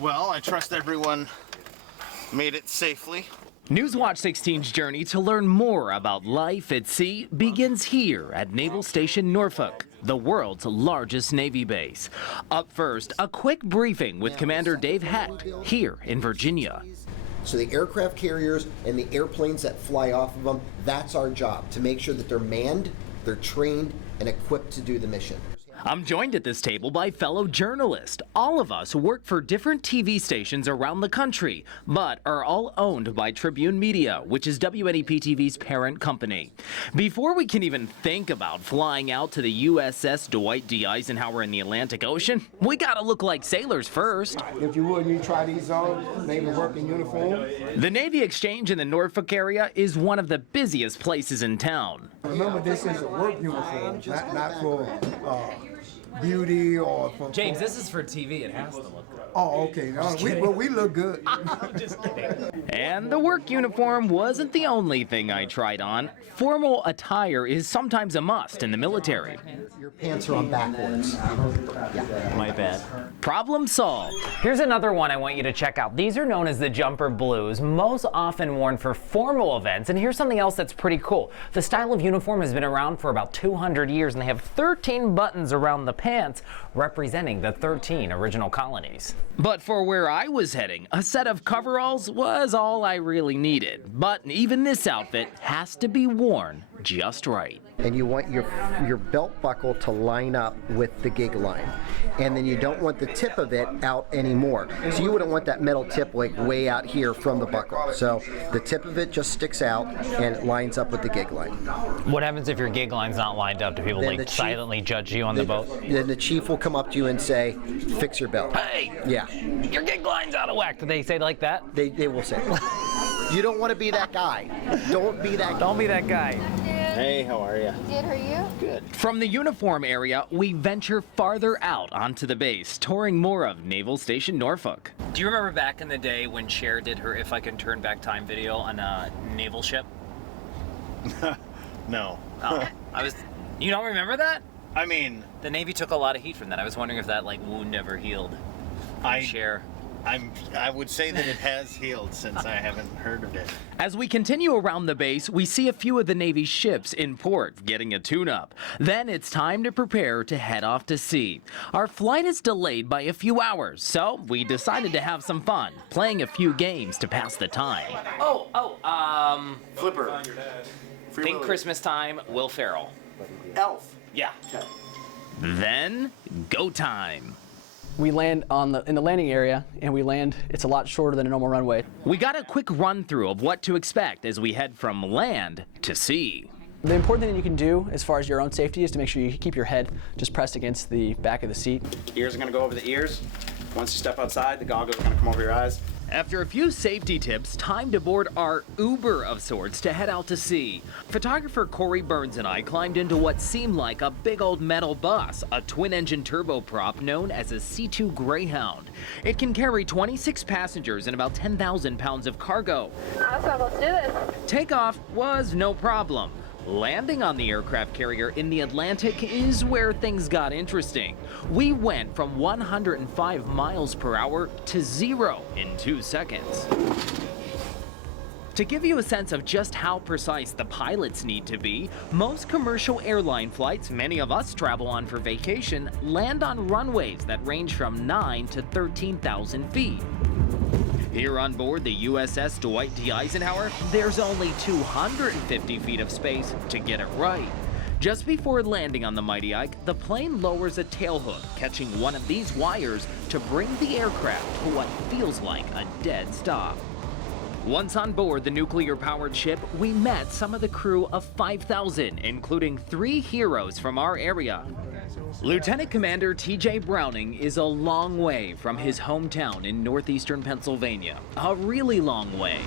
Well, I trust everyone made it safely. Newswatch 16's journey to learn more about life at sea begins here at Naval Station Norfolk, the world's largest Navy base. Up first, a quick briefing with Commander Dave Hecht here in Virginia. So the aircraft carriers and the airplanes that fly off of them, that's our job, to make sure that they're manned, they're trained, and equipped to do the mission. I'm joined at this table by fellow journalists. All of us work for different TV stations around the country, but are all owned by Tribune Media, which is WNEP-TV's parent company. Before we can even think about flying out to the USS Dwight D. Eisenhower in the Atlantic Ocean, we gotta look like sailors first. If you would, you try these on, Navy work in uniform. The Navy Exchange in the Norfolk area is one of the busiest places in town. Remember, this is a work uniform, not for beauty or for... James, this is for TV. It has to look good. Oh, okay. No, we look good. Just kidding. And the work uniform wasn't the only thing I tried on. Formal attire is sometimes a must in the military. Your pants are on backwards. My bad. Problem solved. Here's another one I want you to check out. These are known as the jumper blues, most often worn for formal events. And here's something else that's pretty cool. The style of uniform has been around for about 200 years, and they have 13 buttons around the pants representing the 13 original colonies. But for where I was heading, a set of coveralls was all I really needed. But even this outfit has to be worn just right. And you want your belt buckle to line up with the gig line. And then you don't want the tip of it out anymore. So you wouldn't want that metal tip like way out here from the buckle. So the tip of it just sticks out and it lines up with the gig line. What happens if your gig line's not lined up? Do people silently judge you on the boat? Then the chief will come up to you and say, fix your belt. Hey! Yeah. Your gig line's out of whack. Do they say like that? They will say. You don't want to be that guy. Don't be that guy. Don't be that guy. Hey, how are you? Good, how are you? Good. From the uniform area, we venture farther out onto the base, touring more of Naval Station Norfolk. Do you remember back in the day when Cher did her If I Can Turn Back Time video on a naval ship? No. Oh, you don't remember that? I mean, The Navy took a lot of heat from that. I was wondering if that wound ever healed. Cher. I would say that it has healed since I haven't heard of it. As we continue around the base, we see a few of the Navy's ships in port getting a tune-up. Then it's time to prepare to head off to sea. Our flight is delayed by a few hours, so we decided to have some fun, playing a few games to pass the time. Flipper. Think Christmas time, Will Ferrell. Elf. Yeah. Then, go time. We land in the landing area, and it's a lot shorter than a normal runway. We got a quick run-through of what to expect as we head from land to sea. The important thing that you can do as far as your own safety is to make sure you keep your head just pressed against the back of the seat. Ears are gonna go over the ears. Once you step outside, the goggles are gonna come over your eyes. After a few safety tips, time to board our Uber of sorts to head out to sea. Photographer Corey Burns and I climbed into what seemed like a big old metal bus, a twin-engine turboprop known as a C2 Greyhound. It can carry 26 passengers and about 10,000 pounds of cargo. Awesome, let's do this. Takeoff was no problem. Landing on the aircraft carrier in the Atlantic is where things got interesting. We went from 105 miles per hour to 0 in 2 seconds. To give you a sense of just how precise the pilots need to be, most commercial airline flights many of us travel on for vacation land on runways that range from 9 to 13,000 feet. Here on board the USS Dwight D. Eisenhower, there's only 250 feet of space to get it right. Just before landing on the Mighty Ike, the plane lowers a tailhook, catching one of these wires to bring the aircraft to what feels like a dead stop. Once on board the nuclear-powered ship, we met some of the crew of 5,000, including 3 heroes from our area. Lieutenant Commander T.J. Browning is a long way from his hometown in northeastern Pennsylvania. A really long way.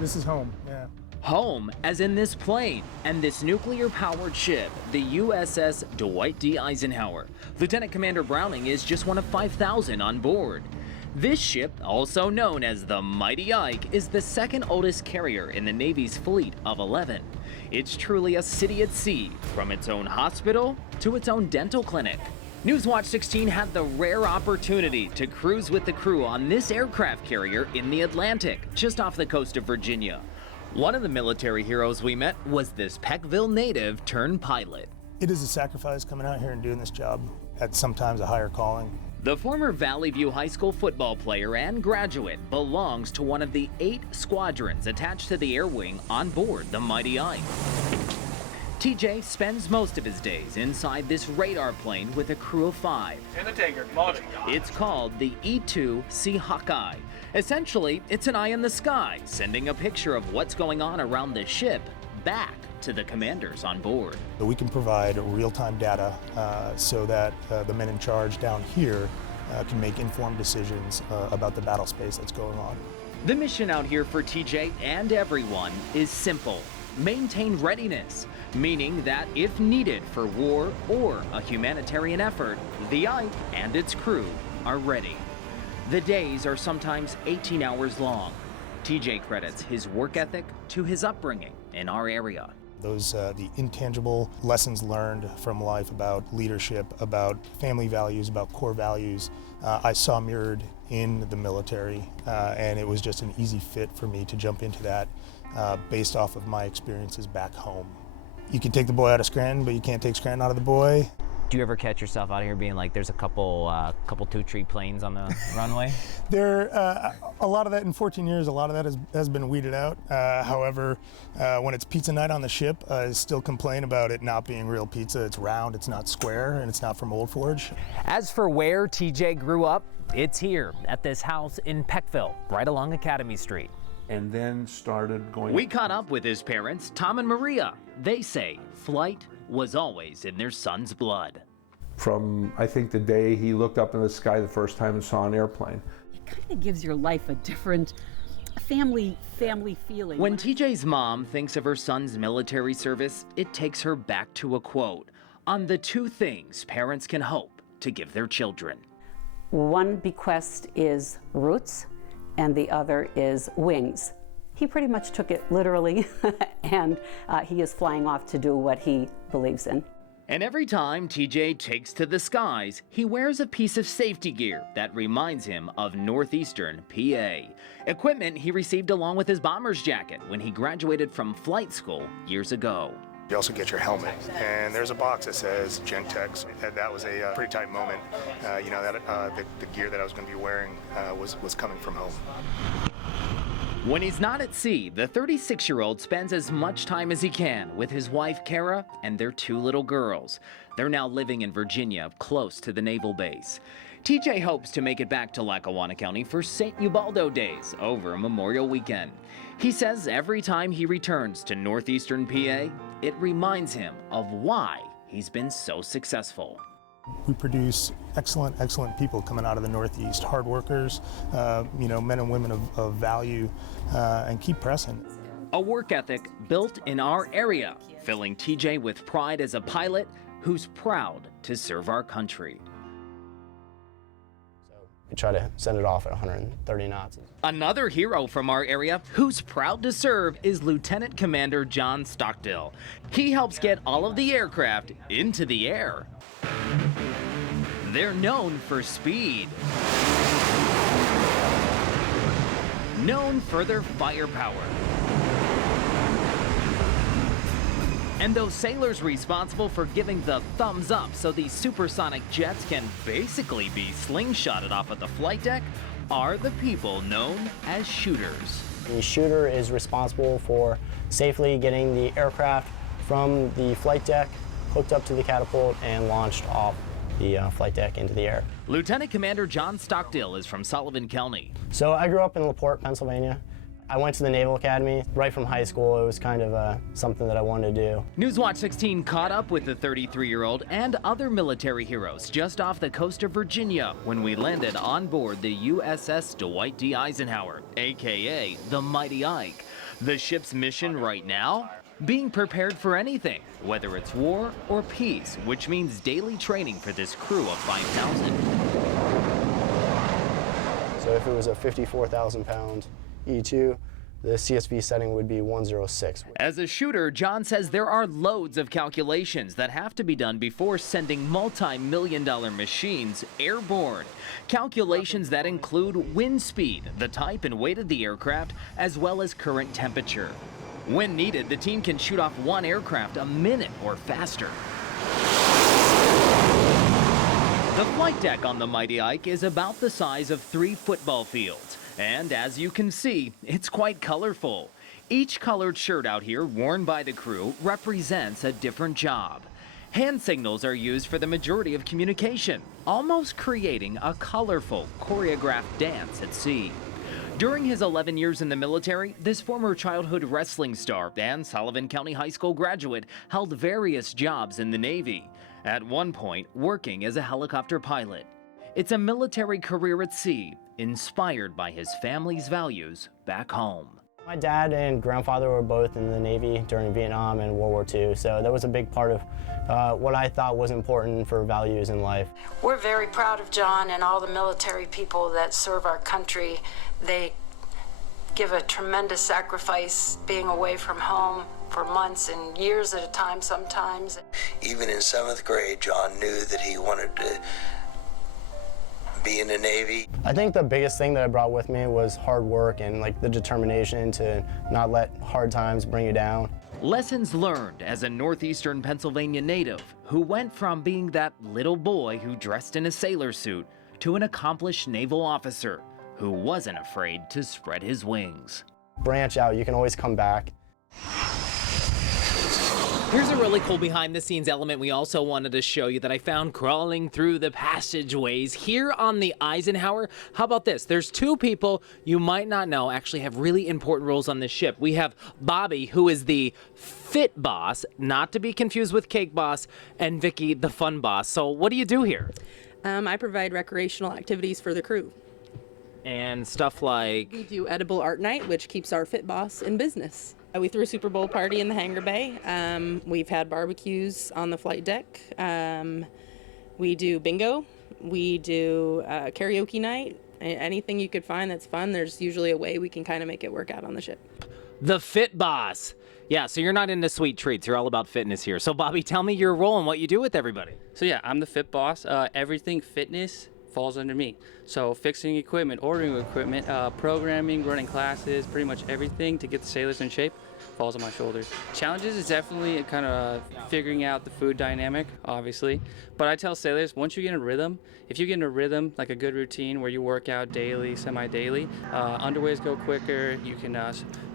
This is home, yeah. Home, as in this plane and this nuclear-powered ship, the USS Dwight D. Eisenhower. Lieutenant Commander Browning is just one of 5,000 on board. This ship, also known as the Mighty Ike, is the second oldest carrier in the Navy's fleet of 11. It's truly a city at sea, from its own hospital to its own dental clinic. Newswatch 16 had the rare opportunity to cruise with the crew on this aircraft carrier in the Atlantic, just off the coast of Virginia. One of the military heroes we met was this Peckville native turned pilot. It is a sacrifice coming out here and doing this job at sometimes a higher calling. The former Valley View High School football player and graduate belongs to one of the 8 squadrons attached to the air wing on board the Mighty Ike. TJ spends most of his days inside this radar plane with a crew of 5. In the tanker, loading. It's called the E-2C Hawkeye. Essentially, it's an eye in the sky, sending a picture of what's going on around the ship back to the commanders on board. We can provide real-time data so that the men in charge down here can make informed decisions about the battle space that's going on. The mission out here for TJ and everyone is simple. Maintain readiness, meaning that if needed for war or a humanitarian effort, the Ike and its crew are ready. The days are sometimes 18 hours long. TJ credits his work ethic to his upbringing in our area. Those the intangible lessons learned from life about leadership, about family values, about core values, I saw mirrored in the military, and it was just an easy fit for me to jump into that based off of my experiences back home. You can take the boy out of Scranton, but you can't take Scranton out of the boy. Do you ever catch yourself out here being like, there's a couple two-tree planes on the runway? There, a lot of that in 14 years, a lot of that has been weeded out. However, when it's pizza night on the ship, I still complain about it not being real pizza. It's round, it's not square, and it's not from Old Forge. As for where TJ grew up, it's here at this house in Peckville, right along Academy Street. And then started going. We caught up with his parents, Tom and Maria. They say flight was always in their son's blood. From, I think, the day he looked up in the sky the first time and saw an airplane. It kind of gives your life a different family feeling. When TJ's mom thinks of her son's military service, it takes her back to a quote on the 2 things parents can hope to give their children. One bequest is roots, and the other is wings. He pretty much took it literally, and he is flying off to do what he believes in. And every time TJ takes to the skies, he wears a piece of safety gear that reminds him of Northeastern PA. Equipment he received along with his bomber's jacket when he graduated from flight school years ago. You also get your helmet, and there's a box that says Gentex. That was a pretty tight moment. You know, that the gear that I was going to be wearing was coming from home. When he's not at sea, the 36-year-old spends as much time as he can with his wife, Kara, and their 2 little girls. They're now living in Virginia, close to the naval base. TJ hopes to make it back to Lackawanna County for St. Ubaldo Days over Memorial Weekend. He says every time he returns to Northeastern PA, it reminds him of why he's been so successful. We produce excellent people coming out of the Northeast, hard workers, you know, men and women of value, and keep pressing. A work ethic built in our area, filling TJ with pride as a pilot who's proud to serve our country. We try to send it off at 130 knots. Another hero from our area who's proud to serve is Lieutenant Commander John Stockdale. He helps get all of the aircraft into the air. They're known for speed, known for their firepower, and those sailors responsible for giving the thumbs up so these supersonic jets can basically be slingshotted off of the flight deck are the people known as shooters. The shooter is responsible for safely getting the aircraft from the flight deck, hooked up to the catapult, and launched off the flight deck into the air. Lieutenant Commander John Stockdale is from Sullivan County. So I grew up in LaPorte, Pennsylvania. I went to the Naval Academy right from high school. It was kind of something that I wanted to do. Newswatch 16 caught up with the 33-year-old and other military heroes just off the coast of Virginia when we landed on board the USS Dwight D. Eisenhower, aka the Mighty Ike. The ship's mission right now? Being prepared for anything, whether it's war or peace, which means daily training for this crew of 5,000. So if it was a 54,000-pound E2, the CSV setting would be 106. As a shooter, John says there are loads of calculations that have to be done before sending multi-million-dollar machines airborne. Calculations that include wind speed, the type and weight of the aircraft, as well as current temperature. When needed, the team can shoot off one aircraft a minute or faster. The flight deck on the Mighty Ike is about the size of 3 football fields. And as you can see, it's quite colorful. Each colored shirt out here worn by the crew represents a different job. Hand signals are used for the majority of communication, almost creating a colorful, choreographed dance at sea. During his 11 years in the military, this former childhood wrestling star and Sullivan County High School graduate held various jobs in the Navy, at one point working as a helicopter pilot. It's a military career at sea, inspired by his family's values back home. My dad and grandfather were both in the Navy during Vietnam and World War II, so that was a big part of what I thought was important for values in life. We're very proud of John and all the military people that serve our country. They give a tremendous sacrifice being away from home for months and years at a time sometimes. Even in 7th grade, John knew that he wanted to be in the Navy. I think the biggest thing that I brought with me was hard work and like the determination to not let hard times bring you down. Lessons learned as a northeastern Pennsylvania native who went from being that little boy who dressed in a sailor suit to an accomplished naval officer who wasn't afraid to spread his wings. Branch out, you can always come back. Here's a really cool behind-the-scenes element we also wanted to show you that I found crawling through the passageways here on the Eisenhower. How about this? There's 2 people you might not know actually have really important roles on this ship. We have Bobby, who is the fit boss, not to be confused with cake boss, and Vicky, the fun boss. So what do you do here? I provide recreational activities for the crew. And stuff like? We do edible art night, which keeps our fit boss in business. We threw a Super Bowl party in the hangar bay. We've had barbecues on the flight deck. We do bingo. We do karaoke night. Anything you could find that's fun, there's usually a way we can kind of make it work out on the ship. The fit boss. Yeah, so you're not into sweet treats. You're all about fitness here. So Bobby, tell me your role and what you do with everybody. So yeah, I'm the fit boss. Everything fitness falls under me. So fixing equipment, ordering equipment, programming, running classes, pretty much everything to get the sailors in shape falls on my shoulders. Challenges is definitely kind of figuring out the food dynamic, obviously. But I tell sailors, once you get in a rhythm, if you get in a rhythm, like a good routine where you work out daily, semi-daily, underways go quicker, you can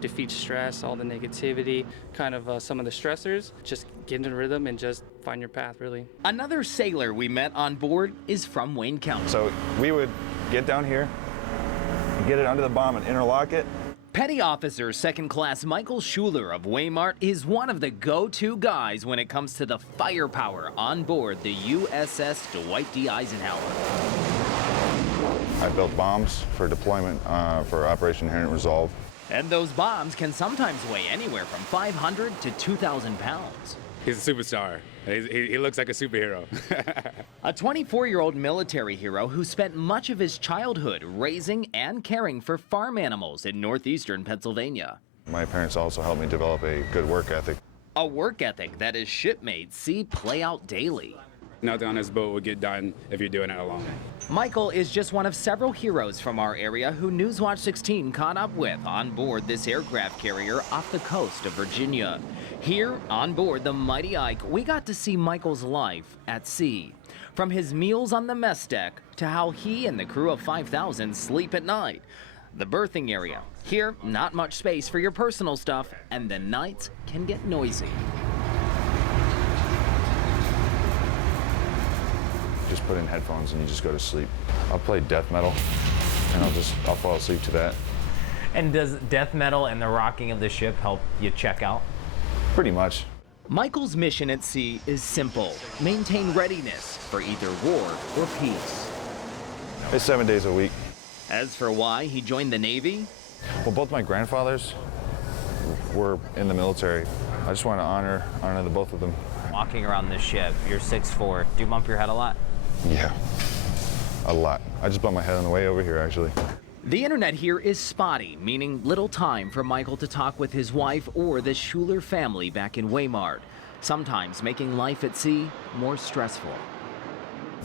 defeat stress, all the negativity, kind of some of the stressors. Just get in a rhythm and just find your path, really. Another sailor we met on board is from Wayne County. So we would get down here, get it under the bomb and interlock it. Petty Officer 2nd Class Michael Schuler of Waymart is one of the go-to guys when it comes to the firepower on board the USS Dwight D. Eisenhower. I built bombs for deployment for Operation Inherent Resolve. And those bombs can sometimes weigh anywhere from 500 to 2,000 pounds. He's a superstar. He looks like a superhero. A 24-year-old military hero who spent much of his childhood raising and caring for farm animals in northeastern Pennsylvania. My parents also helped me develop a good work ethic. A work ethic that his shipmates see play out daily. Nothing on this boat would get done if you're doing it alone. Michael is just one of several heroes from our area who Newswatch 16 caught up with on board this aircraft carrier off the coast of Virginia. Here, on board the Mighty Ike, we got to see Michael's life at sea. From his meals on the mess deck to how he and the crew of 5,000 sleep at night. The berthing area. Here, not much space for your personal stuff, and the nights can get noisy. Just put in headphones and you just go to sleep. I'll play death metal and I'll fall asleep to that. And does death metal and the rocking of the ship help you check out? Pretty much. Michael's mission at sea is simple. Maintain readiness for either war or peace. It's 7 days a week. As for why he joined the Navy? Well, both my grandfathers were in the military. I just want to honor the both of them. Walking around the ship, you're 6'4". Do you bump your head a lot? Yeah, a lot. I just bumped my head on the way over here, actually. The internet here is spotty, meaning little time for Michael to talk with his wife or the Schuler family back in Waymard, sometimes making life at sea more stressful.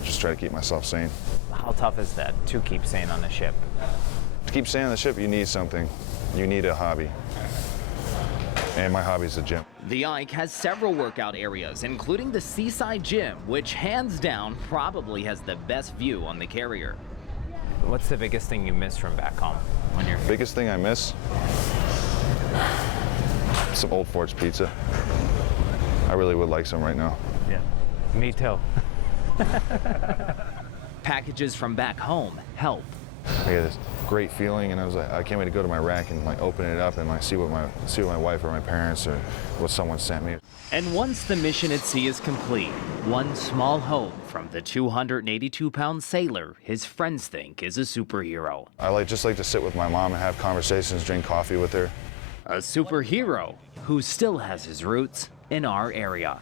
Just try to keep myself sane. How tough is that to keep sane on the ship? To keep sane on the ship, you need something. You need a hobby. And my hobby is the gym. The Ike has several workout areas, including the Seaside Gym, which hands down probably has the best view on the carrier. What's the biggest thing you miss from back home when you're here? Biggest thing I miss? Some Old Fort's pizza. I really would like some right now. Yeah, me too. Packages from back home help. I get this great feeling, and I was like, I can't wait to go to my rack and like open it up and like see what my wife or my parents or what someone sent me. And once the mission at sea is complete, one small home from the 282-pound sailor his friends think is a superhero. I just like to sit with my mom and have conversations, drink coffee with her. A superhero who still has his roots in our area.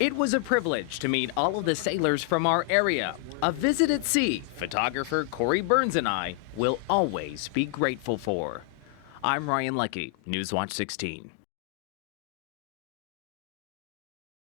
It was a privilege to meet all of the sailors from our area. A visit at sea, photographer Corey Burns and I will always be grateful for. I'm Ryan Leckie, Newswatch 16.